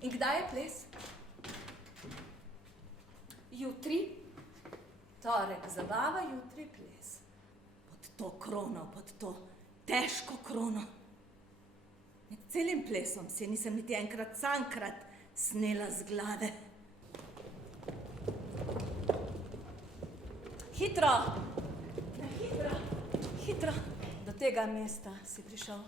In kdaj je ples? Jutri? Torek zabava, jutri ples. Pod to krono, pod to težko krono. Med celim plesom se nisem niti enkrat sankrat snela z glave. Hitro! Hitro! Hitro! Do tega mesta si prišel.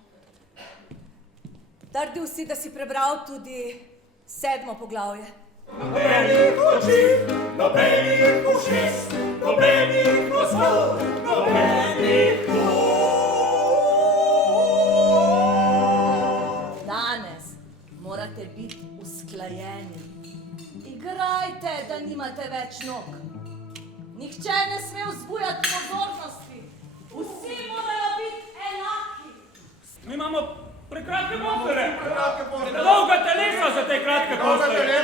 Trdil si, da si prebral tudi 7. poglavje. Nobenih oči, nobenih ušes, nobenih nosov, nobenih Danes morate biti usklajeni. Igrajte, da nimate več nog. Nihče ne sme vzbujati pozornosti. Vsi morajo biti enaki. Mi imamo prekratke postelje. Predolga telesa za te kratke postelje.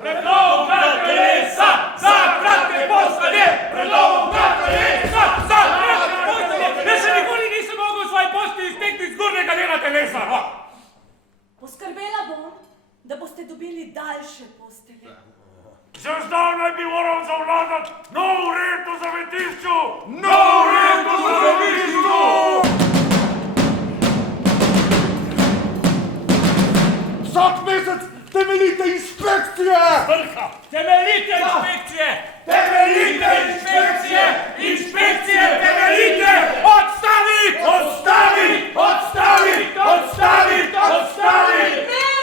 Predolga telesa za kratke postelje. Predolga telesa za kratke postelje. Jaz še nikoli nisem mogel v svoji postelji stekniti zgornjega dela telesa. Poskrbela bom, da boste dobili daljše postelje. Že zdavnaj bi moral zavladati nov red v zavetišču. Nov red v zavetišču. Vsak mesec temeljite inšpekcije! Vrha! Temeljite inšpekcije! Temeljite inšpekcije! Inšpekcije temeljite! Odstavit! Odstavit! Odstavit! Odstavit! Odstavit! Ne!